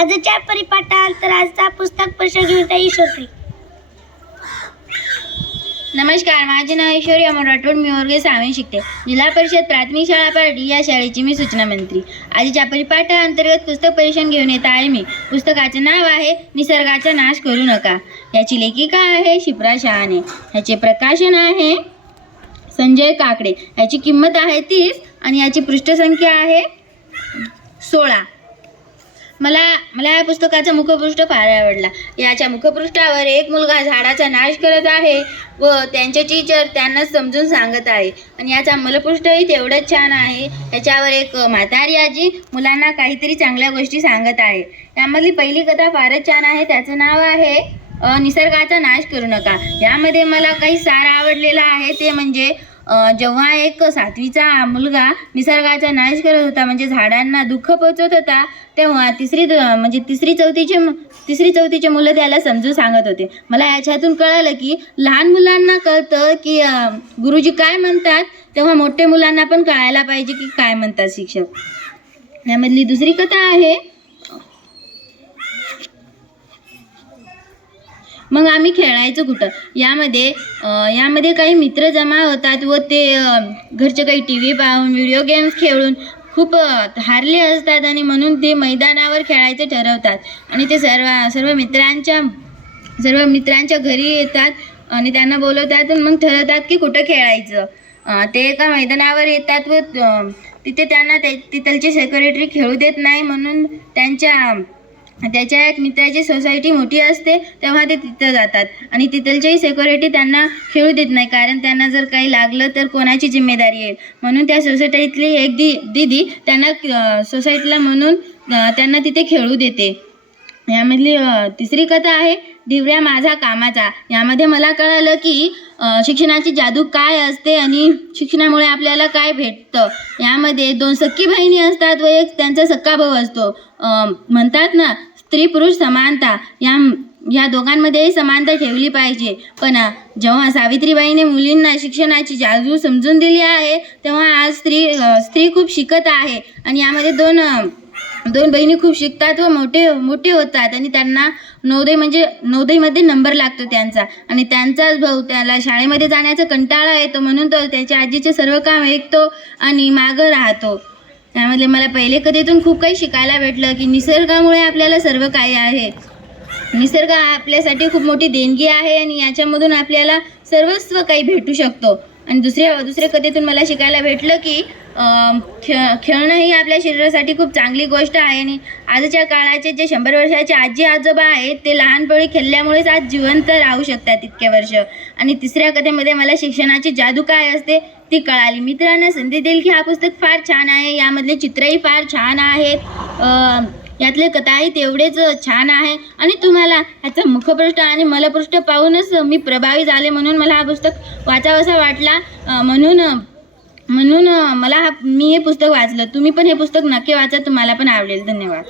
आजच्या परिपाठात आजचा पुस्तक परिषद घेऊन ईश्वरी नमस्कार माझे नाव ईश्वरी अमर राठोड मी वर्ग सहावी शिकते. जिल्हा परिषद प्राथमिक शाळा पार्टी या शाळेची मी सूचना मंत्री. आजच्या परिपाठाअंतर्गत पुस्तक परीक्षण घेऊन येत आहे मी पुस्तकाचे नाव आहे निसर्गाचा नाश करू नका. याची लेखिका आहे शिप्रा शहाणे. ह्याचे प्रकाशन आहे संजय काकडे. याची किंमत आहे तीस आणि याची पृष्ठसंख्या आहे सोळा. मला मला या पुस्तकाचा मुखपृष्ठ फार आवडला. याच्या मुखपृष्ठावर एक मुलगा झाडाचा नाश करत आहे व त्यांचे टीचर त्यांना समजून सांगत आहे. आणि याचा मलपृष्ठही तेवढंच छान आहे. याच्यावर एक म्हातारी आजी मुलांना काहीतरी चांगल्या गोष्टी सांगत आहे. यामधली पहिली कथा फारच छान आहे. त्याचं नाव आहे निसर्गाचा नाश करू नका. यामध्ये मला काही सार आवडलेला आहे. ते म्हणजे जेव्हा एक सातवीचा मुलगा निसर्गाचा नाश करत होता म्हणजे झाडांना दुःख पोचवत होता तेव्हा तिसरी म्हणजे तिसरी चौथीचे मु- तिसरी चौथीचे मुलं त्याला समजून सांगत होते. मला याच्यातून कळालं की लहान मुलांना कळतं की गुरुजी काय म्हणतात तेव्हा मोठे मुलांना पण कळायला पाहिजे की काय म्हणतात शिक्षक. यामधली दुसरी कथा आहे मग आम्ही खेळायचो कुठं? यामध्ये यामध्ये काही मित्र जमा होतात व ते घरचे काही टी व्ही पाहून व्हिडिओ गेम्स खेळून खूप हारले असतात आणि म्हणून ते मैदानावर खेळायचे ठरवतात. आणि ते सर्व सर्व मित्रांच्या सर्व मित्रांच्या घरी येतात आणि त्यांना बोलवतात मग ठरवतात की कुठं खेळायचं. ते एका मैदानावर येतात व तिथे त्यांना ते तिथलची सेक्रेटरी खेळू देत नाही म्हणून त्यांच्या त्याच्या एक मित्राची सोसायटी मोठी असते तेव्हा ते तिथं जातात. आणि तिथलचेही सेक्युरिटी त्यांना खेळू देत नाही कारण त्यांना जर काही लागलं तर कोणाची जिम्मेदारी येईल म्हणून त्या सोसायटीतली एक दी दिदी त्यांना सोसायटीला म्हणून त्यांना तिथे खेळू देते. यामधली तिसरी कथा आहे दिवऱ्या माझा कामाचा. यामध्ये मला कळालं की शिक्षणाची जादू काय असते आणि शिक्षणामुळे आपल्याला काय भेटतं? यामध्ये दोन सख्खी बहिणी असतात व एक त्यांचा सक्का भाऊ असतो. म्हणतात ना स्त्री पुरुष समानता या या दोघांमध्येही समानता ठेवली पाहिजे. पण जेव्हा सावित्रीबाईने मुलींना शिक्षणाची जादू समजून दिली आहे तेव्हा आज स्त्री स्त्री खूप शिकत आहे. आणि यामध्ये दोन दोन बहिणी खूप शिकतात व मोठे मोठे होतात आणि त्यांना नवदय म्हणजे नवदयमध्ये नंबर लागतो त्यांचा. आणि त्यांचाच भाऊ त्याला शाळेमध्ये जाण्याचा कंटाळा येतो म्हणून तो त्याच्या आजीचे सर्व काम ऐकतो आणि मागं राहतो. त्यामध्ये मला पहिले कथेतून खूप काही शिकायला भेटलं की निसर्गामुळे आपल्याला सर्व काही आहे. निसर्ग हा आपल्यासाठी खूप मोठी देणगी आहे आणि याच्यामधून आपल्याला सर्वस्व काही भेटू शकतो. आणि दुसऱ्या दुसऱ्या कथेतून मला शिकायला भेटलं की खेळ खेळणं ही आपल्या शरीरासाठी खूप चांगली गोष्ट आहे आणि आजच्या काळाचे जे शंभर वर्षाचे आजी आजोबा आहेत ते लहानपणी खेळल्यामुळेच आज जिवंत राहू शकतात इतके वर्ष. आणि तिसऱ्या कथेमध्ये मला शिक्षणाची जादू काय असते ती कळाली. मित्रांना संधी देईल की हा पुस्तक फार छान आहे. यामधले चित्रही फार छान आहेत. यातले कथाही तेवढेच छान आहे. आणि तुम्हाला ह्याचा मुखपृष्ठ आणि मलपृष्ठ पाहूनच मी प्रभावी झाले म्हणून मला हा पुस्तक वाचावासा वाटला. म्हणून म्हणून मला हा मी हे पुस्तक वाचलं. तुम्ही पण हे पुस्तक नक्की वाचा. तुम्हाला पण आवडेल. धन्यवाद.